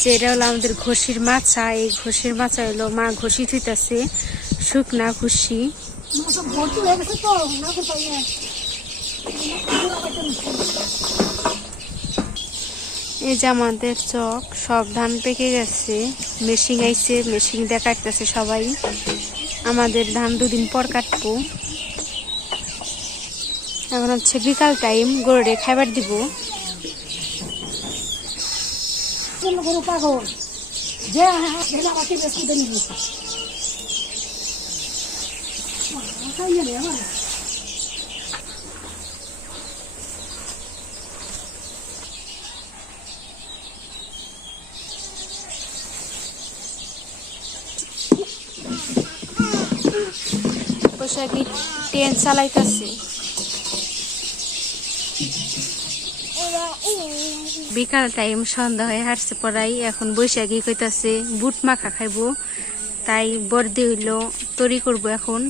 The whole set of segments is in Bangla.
যে এটা হলো আমাদের ঘষির মাছা এই ঘষির মাছা হলো মা ঘষি থুইতাছে, শুকনা ঘষি। এই যে আমাদের চক, সব ধান পেকে গেছে। মেশিন আইছে, মেশিন দিয়ে কাটতেছে সবাই। আমাদের ধান দুদিন পর কাটবো। এখন হচ্ছে বিকাল টাইম গরুরে খাবার দিব। জন্য কোনো পাগল যে ভেলা বাকি বেশি দেন খাইয়ে নে আমার ট্রেন চালাইতেছে বিকাল টাইম সন্ধ্যা হয়ে হাঁটছে পড়াই এখন বৈশাখী কইতাছে বুট মাখা খাইবো তাই বর্দি হইল তৈরি করব এখন।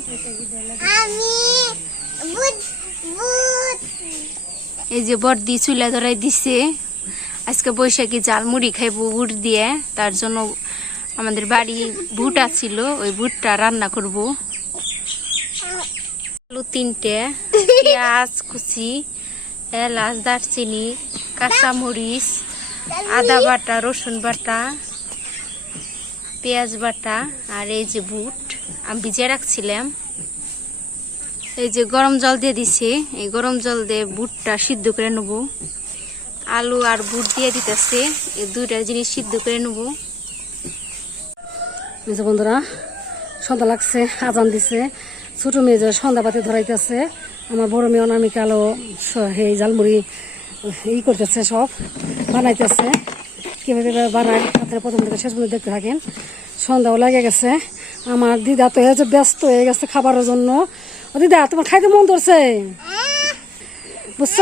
এই যে বর্দি চুলা ধরাই দিছে আজকে বৈশাখী জাল মুড়ি খাইবো বুট দিয়ে তার জন্য আমাদের বাড়ি বুট আছিল ওই বুটটা রান্না করব। আলু তিনটে পেঁয়াজ কুচি এলাচ দারচিনি, কাঁচামরিচ, আদা বাটা, রসুন বাটা, পেঁয়াজ বাটা আর এই যে বুট, আমি ভিজিয়ে রাখছিলাম। এই যে গরম জল দিয়ে দিছে, এই গরম জল দিয়ে বুটটা সিদ্ধ করে নেব। আলু আর বুট দিয়ে দিতেছে, এই দুইটা জিনিস সিদ্ধ করে নেব। যে বন্ধুরা, সন্ধ্যা লাগছে, আজান দিছে, ছোটো মেয়ে যে সন্ধ্যা বাতি ধরাইতেছে আমার বড় মেয়ে অনামিকা আলো এই জালমুড়ি, ই করতেছে সব, বানাইতেছে। কীভাবে বানায়, আপনারা প্রথম থেকে শেষ পর্যন্ত দেখতে থাকেন। সন্ধ্যাও লেগে গেছে। আমার দিদা তো হয়েছে ব্যস্ত হয়ে গেছে খাবারের জন্য। দিদা, তোমার খাইতে মন ধরছে? বুঝছ?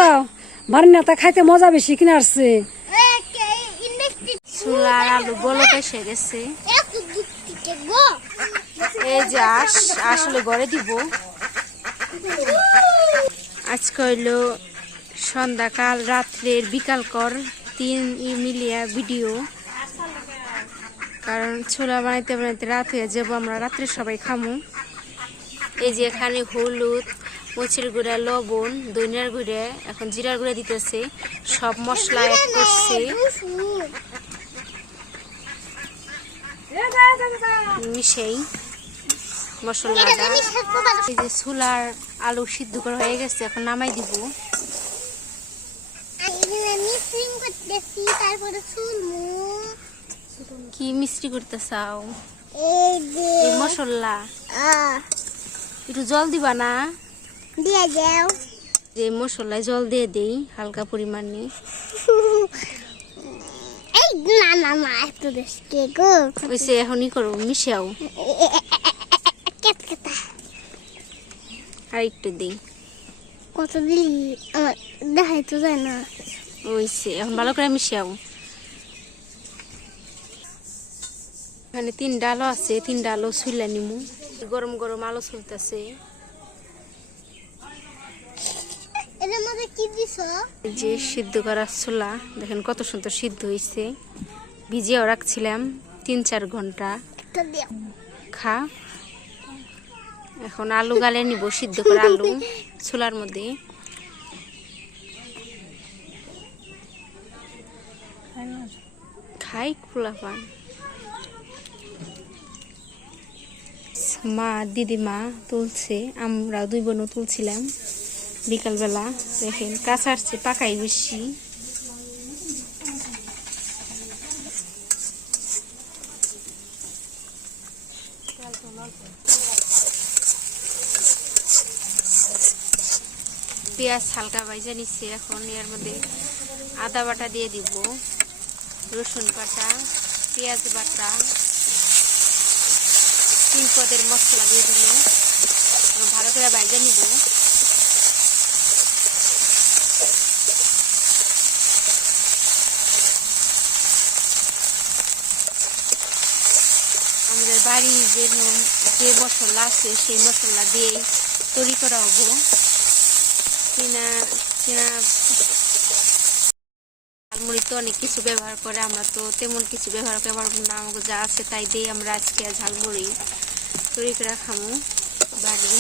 বাড়ির নেতা খাইতে মজা বেশি কিনে আসছে। চুলা আর আলু বলক এসে গেছে। এই যে আস আসলে ঘরে দিব। আজকে হইল সন্ধ্যাকাল, রাত্রের বিকাল কর, তিন মিলিয়া ভিডিও। কারণ ছোলা বানাইতে বানাইতে রাত হয়ে যাব, আমরা রাত্রে সবাই খামু। এই যে এখানে হলুদ, মরিচের গুঁড়া, লবণ, ধনিয়ার গুঁড়া, এখন জিরার গুঁড়া দিতেছে। সব মশলা অ্যাড করছে। মিশেই মশলাটা এই যে ছোলার আলু সিদ্ধ করা হয়ে গেছে এখন নামাই দিব। কি মিষ্টি করতে চাও মশলা। একটু জল দিবা না? দিয়ে যাও। যে মশলায় জল দিয়ে দেই হালকা পরিমাণে এই না না না একটু দেশকে গো। ওইসে এখনই করব মিশাও। আর একটু দিই। কত দিলি আমার দেখাই তো যায় না। ওইসে এখন ভালো করে আমি মিশাও। এখানে তিন ডালও আছে তিন ডালও ছুইলা নিমু। গরম গরম আলো চলতেছে যে সিদ্ধ করা ছোলা দেখেন কত সুন্দর সিদ্ধ হয়েছে ভিজিয়েও রাখছিলাম তিন চার ঘণ্টা। খা। এখন আলু গালে নিব, সিদ্ধ করে আলু ছোলার মধ্যে। খাই খোলা পান মা, দিদিমা তুলছে, আমরা দুই বোনও তুলছিলাম। বিকালবেলা দেখেন কাঁচারছে পাকাই বেশি। পেঁয়াজ হালকা ভাজা নিচ্ছে, এখন এর মধ্যে আদা বাটা দিয়ে দিব, রসুন বাটা, পেঁয়াজ বাটা, তিন পদের মশলা দিয়ে দিল ভালো করে ভাজা নিব। আমাদের বাড়ি যে যে মশলা আছে, সেই মশলা দিয়েই তৈরি করা হব। কিনা কিনা ঝালমুড়ি তো অনেক কিছু ব্যবহার করে, আমরা তো তেমন কিছু ব্যবহার করতে পারব না। আমাকে যা আছে তাই দিয়ে আমরা আজকে ঝালমুড়ি তৈরি করে খামু, বাড়ি।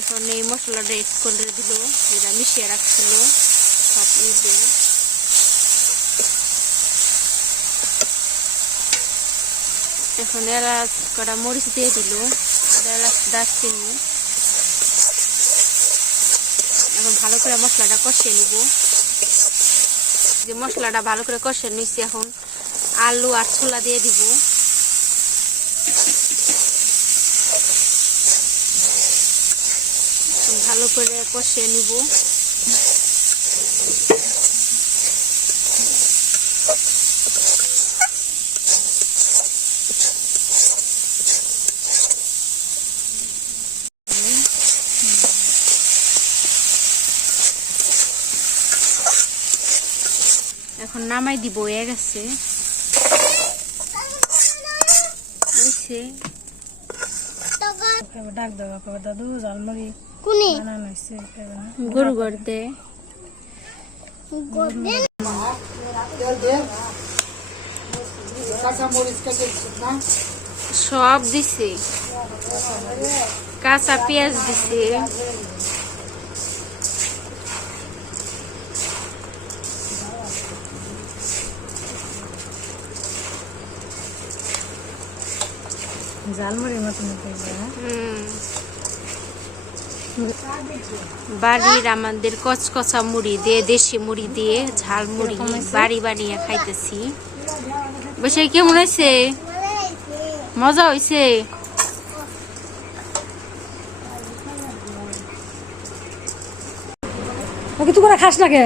এখন এই মশলাটা এড করে দিল যেটা মিশিয়ে রাখছিল, সব দিয়ে। এখন এলাচ, কটা মরিচ দিয়ে দিল। দারচিনি। এখন ভালো করে মশলাটা কষিয়ে নিব। যে মশলাটা ভালো করে কষিয়ে নিচ্ছি এখন আলু আর ছোলা দিয়ে দিব। ভালো করে কষিয়ে নিব। এখন নামাই দিব হয়ে গেছে। ডাক দেওয়া কবে দাদু? ঝালমুড়ি কোনে? বানানো হয়েছে গরু গড়তে। গোদে সব দিছে। কাঁচা পেঁয়াজ দিছে। ঝালমুড়ির মতন বাড়ির আমাদের কচকচা মুড়ি দিয়ে দেশি মুড়ি দিয়ে ঝাল মুড়ি বাড়ি বানিয়ে খাইতেছি। বসে কেমন হয়েছে? মজা হয়েছে? তুই করে খাস না কে?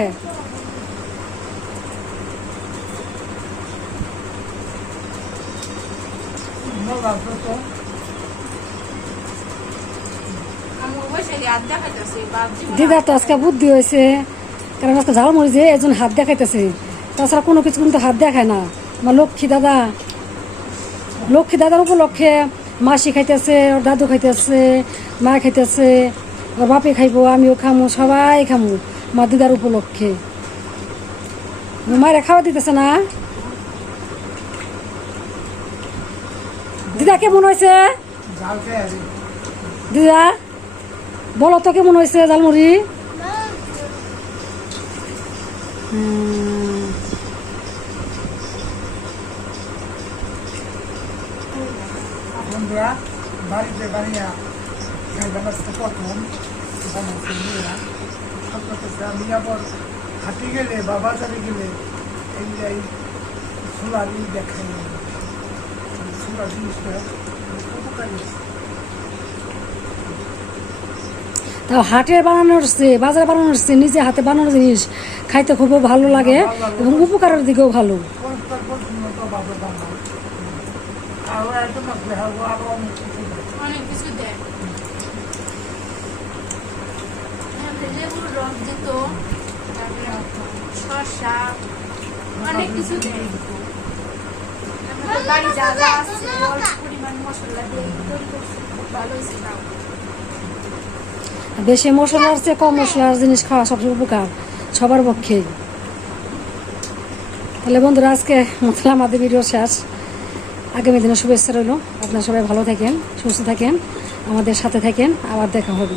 দিদার তো। আজকে বুদ্ধি হয়েছে। কারণ আজকে ঝালমুড়ি যে একজন হাত দেখাইতেছে। তাছাড়া কোনো কিছু কিন্তু হাত দেখায় না। আমার লক্ষ্মী দাদা লক্ষ্মী দাদার উপলক্ষে মাসি খাইতেছে ওর দাদু খাইতেছে মা খাইতেছে ওর বাপে খাইবো আমিও খামু সবাই খামু। মা দিদার উপলক্ষে। মায়েরা খাওয়া দিতেছে না? দিদা কেমন হয়েছে? দিদা বলো তো কেমন হয়েছে। বন্ধুরা বাড়িতে বানিয়ে খাইবার আসতে প্রথম। বানাচ্ছি মেয়েরা আমি আবার হাঁটি গেলে বা বাজারে গেলে এই সোলার দেখাই। তাও হাটে বানানোর চেয়ে বাজারে বানানোর চেয়ে নিজে হাতে বানানোর জিনিস খাইতে খুব ভালো লাগে এবং উপকারের দিকেও ভালো। অনেক কিছু দেয় লেবুর রস দিত তারপরে শসা অনেক কিছু দেয় আমাদের বাড়ি অল্প পরিমাণ মশলা দিয়ে ভালো হয়েছে বেশি মশলার চেয়ে কম মশলার জিনিস খাওয়া সবচেয়ে উপকার, সবার পক্ষে। তাহলে বন্ধুরা, আজকে মতলা আমাদের ভিডিও শেষ। আগামী দিনে শুভেচ্ছা রইল। আপনারা সবাই ভালো থাকেন, সুস্থ থাকেন, আমাদের সাথে থাকেন, আবার দেখা হবে।